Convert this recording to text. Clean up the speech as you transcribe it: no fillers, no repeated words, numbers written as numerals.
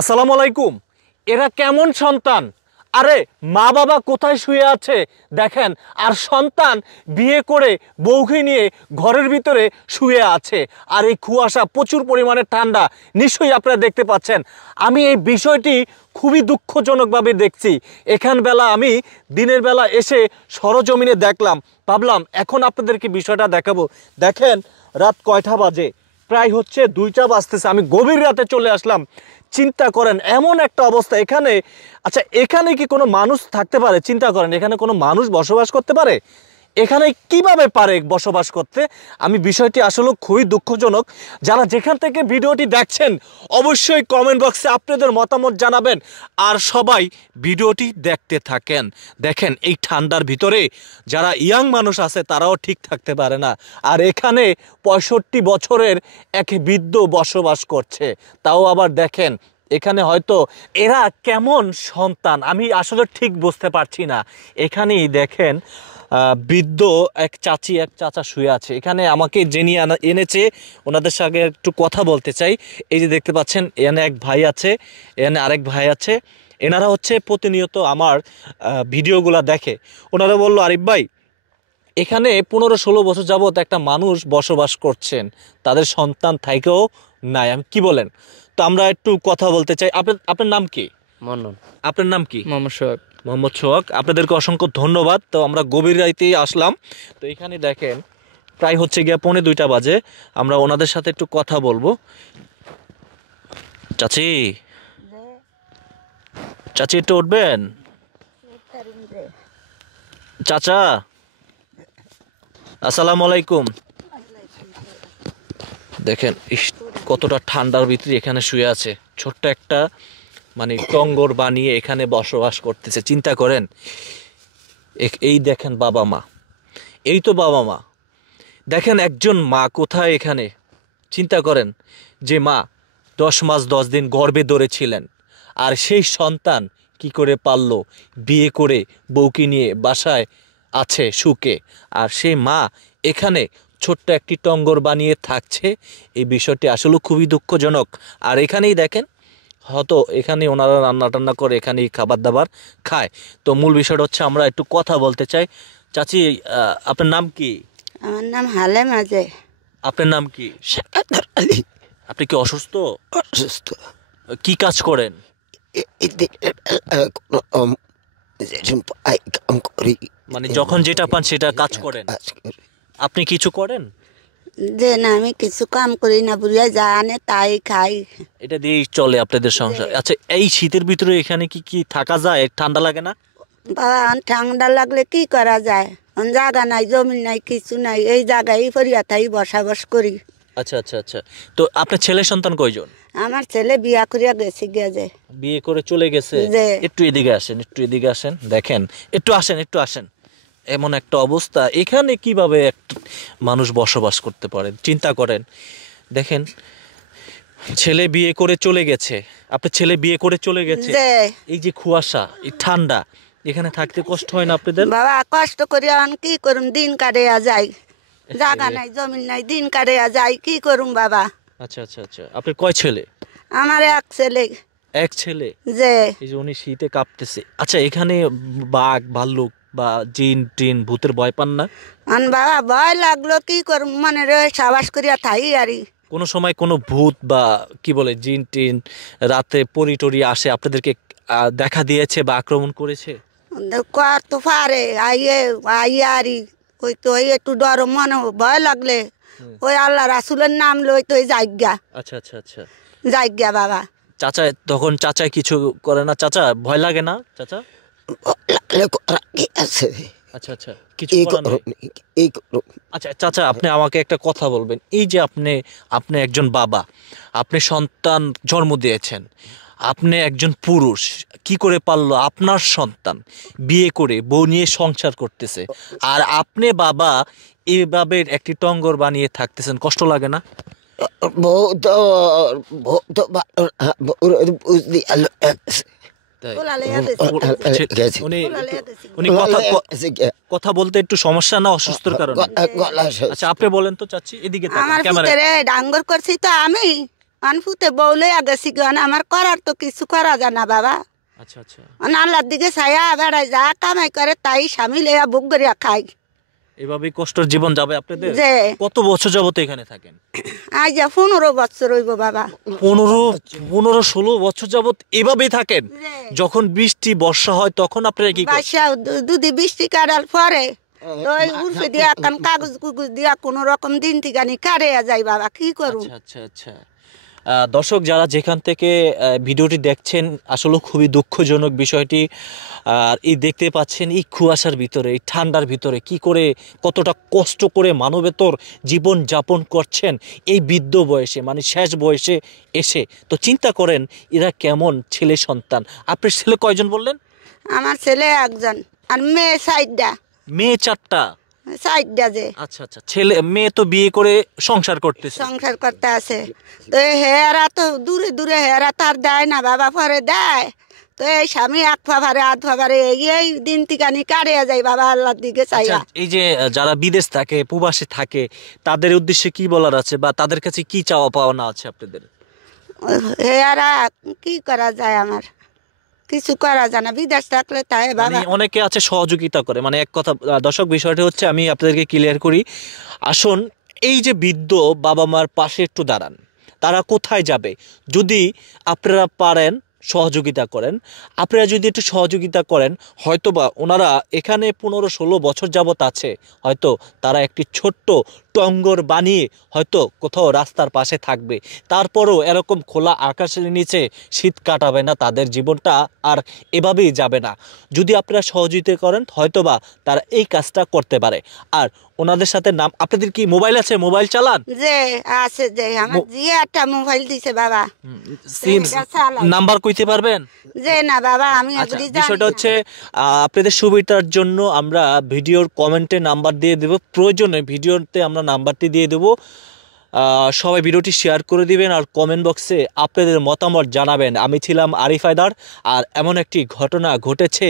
আসসালামু আলাইকুম। এরা কেমন সন্তান? আরে মা বাবা কোথায় শুয়ে আছে দেখেন, আর সন্তান বিয়ে করে বউকে নিয়ে ঘরের ভিতরে শুয়ে আছে। আর এই কুয়াশা, প্রচুর পরিমাণে ঠান্ডা, নিশ্চয়ই আপনারা দেখতে পাচ্ছেন। আমি এই বিষয়টি খুবই দুঃখজনকভাবে দেখছি। আমি দিনের বেলা এসে সরজমিনে দেখলাম, ভাবলাম এখন আপনাদেরকে বিষয়টা দেখাবো। দেখেন রাত কয়টা বাজে, প্রায় হচ্ছে 2টা বাজতেছে। আমি গভীর রাতে চলে আসলাম। চিন্তা করেন এমন একটা অবস্থা এখানে। আচ্ছা, এখানে কি কোনো মানুষ থাকতে পারে? চিন্তা করেন, এখানে কোনো মানুষ বসবাস করতে পারে? এখানে কিভাবে পারে বসবাস করতে? আমি বিষয়টি আসলে খুবই দুঃখজনক। যারা যেখান থেকে ভিডিওটি দেখছেন অবশ্যই কমেন্ট বক্সে আপনাদের মতামত জানাবেন। আর সবাই ভিডিওটি দেখতে থাকেন। দেখেন এই ঠান্ডার ভিতরে যারা ইয়াং মানুষ আছে তারাও ঠিক থাকতে পারে না। আর এখানে 65 বছরের এক বৃদ্ধ বসবাস করছে। তাও আবার দেখেন এখানে হয়তো এরা কেমন সন্তান আমি আসলে ঠিক বুঝতে পারছি না। এখানেই দেখেন বৃদ্ধ এক চাচা শুয়ে আছে। এখানে আমাকে যিনি এনেছে ওনাদের সঙ্গে একটু কথা বলতে চাই। এই যে দেখতে পাচ্ছেন এখানে এক ভাই আছে, এখানে আরেক ভাই আছে। এনারা হচ্ছে প্রতিনিয়ত আমার ভিডিওগুলা দেখে। ওনারা বললো, আরিফ ভাই এখানে 15-16 বছর যাবত একটা মানুষ বসবাস করছেন, তাদের সন্তান থাইকেও নাই। আমি কি বলেন? তো আমরা একটু কথা বলতে চাই। আপনার নাম কি? মন্নন। আপনার নাম কি? মোহাম্মদ সোহাগ। মোহাম্মদ সোহাগ, আপনাদেরকে অসংখ্য ধন্যবাদ। তো আমরা গভীর রাতেই আসলাম। তো এখানে দেখেন প্রায় হচ্ছে গিয়ে 2:45 বাজে। আমরা ওনাদের সাথে একটু কথা বলবো। চাচি, চাচি একটু উঠবেন? চাচা আসসালামু আলাইকুম। দেখেন কতটা ঠান্ডার ভিতরে এখানে শুয়ে আছে। ছোট্ট একটা মানে টঙ্গর বানিয়ে এখানে বসবাস করতেছে। চিন্তা করেন, এই দেখেন বাবা মা, এই তো বাবা মা। দেখেন একজন মা কোথায় এখানে। চিন্তা করেন যে মা 10 মাস 10 দিন গর্ভে ধরেছিলেন, আর সেই সন্তান কি করে পারলো? বিয়ে করে বউকে নিয়ে বাসায় আছে সুখে, আর সেই মা এখানে ছোট্ট একটি টঙ্গর বানিয়ে থাকছে। এই বিষয়টি আসলে খুবই দুঃখজনক। আর এখানেই দেখেন হয়তো এখানে ওনারা রান্না টান্না করে এখানেই খাবার দাবার খায়। তো মূল বিষয়টা হচ্ছে আমরা একটু কথা বলতে চাই। চাচি আপনার নাম কি? আমার নাম হালেম আজে। আপনার নাম কি? আপনি কি অসুস্থ? অসুস্থ। কি কাজ করেন? মানে যখন যেটা পান সেটা কাজ করেন? আপনি কিছু করেন? যে না, আমি কিছু কাম করি না, বুড়িয়া যা আনে তাই খাই। এটা দিয়েই চলে আপনাদের সংসার? আচ্ছা, এই শীতের ভিতরে এখানে কি থাকা যায়? ঠান্ডা লাগে না? বাবা ঠান্ডা লাগলে কি করা যায়? জায়গা নাই, জমি নাই, কিছু নাই, এই জায়গায় ফরিয়া থাই বসবাস করি। আচ্ছা আচ্ছা আচ্ছা। তো আপনার ছেলে সন্তান কয়জন? আমার ছেলে বিয়া করিয়া গেছে গেছে। বিয়ে করে চলে গেছে? যে একটু এদিকে আসেন, একটু এদিকে আসেন। দেখেন, একটু আসেন, একটু আসেন। এমন একটা অবস্থা এখানে কিভাবে একটা মানুষ বসবাস করতে পারে চিন্তা করেন। দেখেন ছেলে বিয়ে করে চলে গেছে, আপনার ছেলে বিয়ে করে চলে গেছে। যে এই যে কুয়াশা, এই ঠান্ডা, এখানে থাকতে কষ্ট হয় না আপনাদের? বাবা কষ্ট করিয়া কি করুম, দিন কাটিয়া যাই। জায়গা নাই, জমি নাই, দিন কাটিয়া যাই, কি করুম বাবা। আচ্ছা আচ্ছা আচ্ছা। আপনার কয় ছেলে? আমার এক ছেলে। এক ছেলে? যে এই যে উনি শীতে কাঁপতেছে। আচ্ছা, এখানে বাঘ ভাল্লুক বা জিন টিন ভূতের ভয় পান না? বাবা ভয় লাগলো, কি করুম, মনে রে সাবাস করিয়া থাই আরি। কোনো সময় কোনো ভূত বা কি বলে জিন টিন রাতে পরি টরি আসে আপনাদেরকে দেখা দিয়েছে বা আক্রমণ করেছে? কত পারে আইয়ে আইয়ে আরি। ওই তো ওই একটু ডর মনে ভয় লাগলে ওই আল্লাহ রাসুলের নাম লই তো জায়গা। আচ্ছা আচ্ছা আচ্ছা। জায়গা বাবা। চাচা তখন চাচাই কিছু করে না? চাচা ভয় লাগে না চাচা? আছে। আচ্ছা আচ্ছা, কিছু করার নেই। আচ্ছা চাচা, আপনি আমাকে একটা কথা বলবেন। এই যে আপনি একজন বাবা, আপনি সন্তান জন্ম দিয়েছেন, আপনি একজন পুরুষ, কি করে পারলো আপনার সন্তান বিয়ে করে বউ নিয়ে সংসার করতেছে, আর আপনি বাবা এভাবে একটি টঙ্গর বানিয়ে থাকতেছেন? কষ্ট লাগে না? কথা বলতে একটু সমস্যা না অসুস্থর কারণে? আচ্ছা আপনি বলেন তো চাচি, এদিকে আমার ভিতরে ডাঙ্গর করছি তো আমি। আনফুতে বউলে গেছি গান আমার করার তো কিছু করা যায় না বাবা। আচ্ছা আচ্ছা, আল্লাহর দিকে ছায়া বেড়ায় যা কামাই করে তাই স্বামী লেয়া বুক করিয়া খাই। এভাবেই কষ্টের জীবন যাবে আপনাদের? যে কত বছর যাবত এখানে থাকেন? আজ 15 বছর হইব বাবা। 15-16 বছর যাবত এভাবেই থাকেন? যে যখন বৃষ্টি বর্ষা হয় তখন আপনারা কি করেন? বাসা দুদি বৃষ্টি কাটার পরে তো ওই উর্ফে দিয়া কান কাগজ কুগজ দিয়া কোনো রকম দিন ঠিকানি কাটে যাই বাবা, কি করুন। আচ্ছা আচ্ছা আচ্ছা। দর্শক যারা যেখান থেকে ভিডিওটি দেখছেন, আসলে খুবই দুঃখজনক বিষয়টি। আর এই দেখতে পাচ্ছেন এই কুয়াশার ভিতরে, এই ঠান্ডার ভিতরে কি করে কতটা কষ্ট করে মানবেতর জীবন যাপন করছেন এই বৃদ্ধ বয়সে, মানে শেষ বয়সে এসে। তো চিন্তা করেন এরা কেমন ছেলে সন্তান। আপনার ছেলে কয়জন বললেন? আমার ছেলে একজন আর মেয়ে সাইডটা। মেয়ে 4টা? সাইডটা যে আচ্ছা আচ্ছা, ছেলে মেয়ে তো বিয়ে করে সংসার করতেছে। সংসার করতে আছে। তো হেরা তো দূরে দূরে হেরা তার দেয় না বাবা, পরে দেয়। তো এই স্বামী এক ফাভারে আধ ফাভারে এই দিন ঠিকানি কাটিয়ে যায় বাবা, আল্লাহর দিকে আচ্ছা, চাইয়া। এই যে যারা বিদেশ থাকে, প্রবাসে থাকে, তাদের উদ্দেশ্যে কি বলার আছে বা তাদের কাছে কি চাওয়া পাওনা আছে আপনাদের? হেরা কি করা যায়, আমার কিছু করা যায় না, বিদেশ থাকলে তাই মানে বাবা। অনেকে আছে সহযোগিতা করে, মানে এক কথা দর্শক বিষয়টা হচ্ছে, আমি আপনাদেরকে ক্লিয়ার করি। আসুন, এই যে বৃদ্ধ বাবা মার পাশে একটু দাঁড়ান। তারা কোথায় যাবে? যদি আপনারা পারেন সহযোগিতা করেন। আপনারা যদি একটু সহযোগিতা করেন, হয়তোবা ওনারা এখানে 15-16 বছর যাবত আছে, হয়তো তারা একটি ছোট্ট টঙ্গর বানিয়ে হয়তো কোথাও রাস্তার পাশে থাকবে। তারপরও এরকম খোলা আকাশের নিচে শীত কাটাবে না, তাদের জীবনটা আর এভাবেই যাবে না। যদি আপনারা সহযোগিতা করেন, হয়তোবা তারা এই কাজটা করতে পারে। আর ওনাদের সাথে নাম, আপনাদের কি মোবাইল আছে? মোবাইল চালান? যে আছে যে আমার জিয়ে একটা মোবাইল দিছে বাবা, এটা চালাই। নাম্বার কইতে পারবেন? যে না বাবা আমি আচ্ছা, এগুলি জানি বিষয়টা না। হচ্ছে আপনাদের সুবিধার জন্য আমরা ভিডিওর কমেন্টে নাম্বার দিয়ে দেব, প্রয়োজনে ভিডিওতে আমরা নাম্বারটি দিয়ে দেব। সবাই ভিডিওটি শেয়ার করে দিবেন আর কমেন্ট বক্সে আপনাদের মতামত জানাবেন। আমি ছিলাম আরিফ হায়দার, আর এমন একটি ঘটনা ঘটেছে